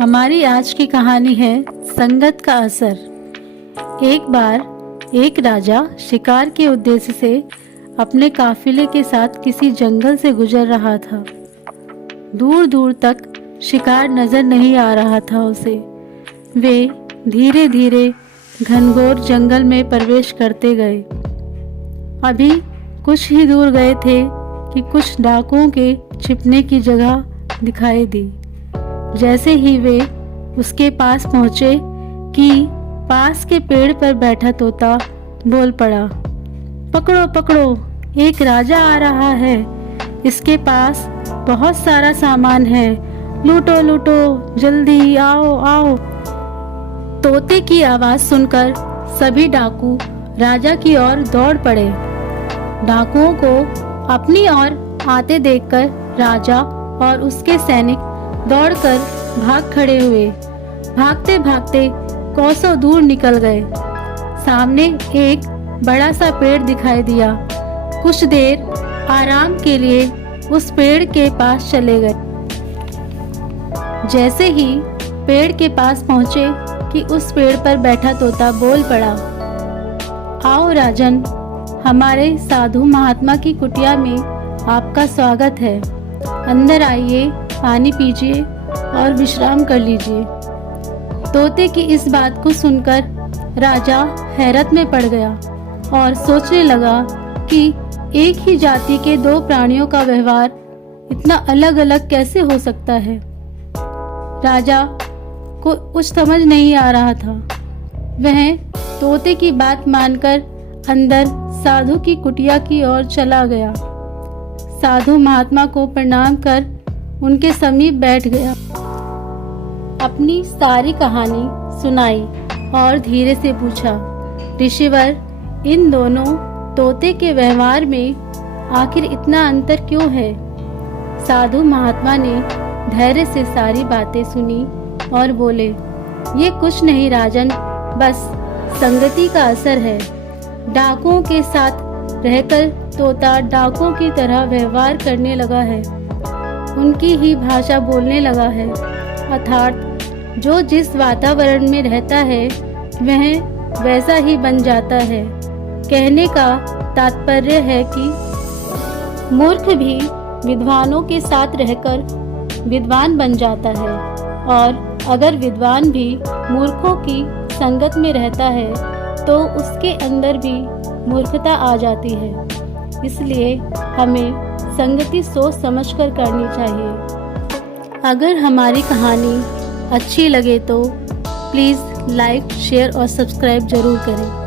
हमारी आज की कहानी है संगत का असर। एक बार एक राजा शिकार के उद्देश्य से अपने काफिले के साथ किसी जंगल से गुजर रहा था। दूर दूर तक शिकार नजर नहीं आ रहा था उसे। वे धीरे धीरे घनघोर जंगल में प्रवेश करते गए। अभी कुछ ही दूर गए थे कि कुछ डाकुओं के छिपने की जगह दिखाई दी। जैसे ही वे उसके पास पहुंचे कि पास के पेड़ पर बैठा तोता बोल पड़ा, पकड़ो पकड़ो, एक राजा आ रहा है। इसके पास बहुत सारा सामान है, लूटो लूटो, जल्दी आओ आओ। तोते की आवाज सुनकर सभी डाकू राजा की ओर दौड़ पड़े। डाकुओं को अपनी ओर आते देखकर राजा और उसके सैनिक दौड़कर भाग खड़े हुए। भागते भागते कोसों दूर निकल गए। सामने एक बड़ा सा पेड़ दिखाई दिया। कुछ देर आराम के लिए उस पेड़ के पास चले गए। जैसे ही पेड़ के पास पहुंचे कि उस पेड़ पर बैठा तोता बोल पड़ा, आओ राजन, हमारे साधु महात्मा की कुटिया में आपका स्वागत है। अंदर आइए, पानी पीजिए और विश्राम कर लीजिए। तोते की इस बात को सुनकर राजा हैरत में पड़ गया और सोचने लगा कि एक ही जाति के दो प्राणियों का व्यवहार इतना अलग अलग कैसे हो सकता है। राजा को कुछ समझ नहीं आ रहा था। वह तोते की बात मानकर अंदर साधु की कुटिया की ओर चला गया। साधु महात्मा को प्रणाम कर उनके समीप बैठ गया। अपनी सारी कहानी सुनाई और धीरे से पूछा, ऋषिवर, इन दोनों तोते के व्यवहार में आखिर इतना अंतर क्यों है? साधु महात्मा ने धैर्य से सारी बातें सुनी और बोले, ये कुछ नहीं राजन, बस संगति का असर है। डाकुओं के साथ रहकर तोता डाकुओं की तरह व्यवहार करने लगा है, उनकी ही भाषा बोलने लगा है। अर्थात जो जिस वातावरण में रहता है वह वैसा ही बन जाता है। कहने का तात्पर्य है कि मूर्ख भी विद्वानों के साथ रहकर विद्वान बन जाता है, और अगर विद्वान भी मूर्खों की संगत में रहता है तो उसके अंदर भी मूर्खता आ जाती है। इसलिए हमें संगति सोच समझकर करनी चाहिए। अगर हमारी कहानी अच्छी लगे तो प्लीज़ लाइक, शेयर और सब्सक्राइब जरूर करें।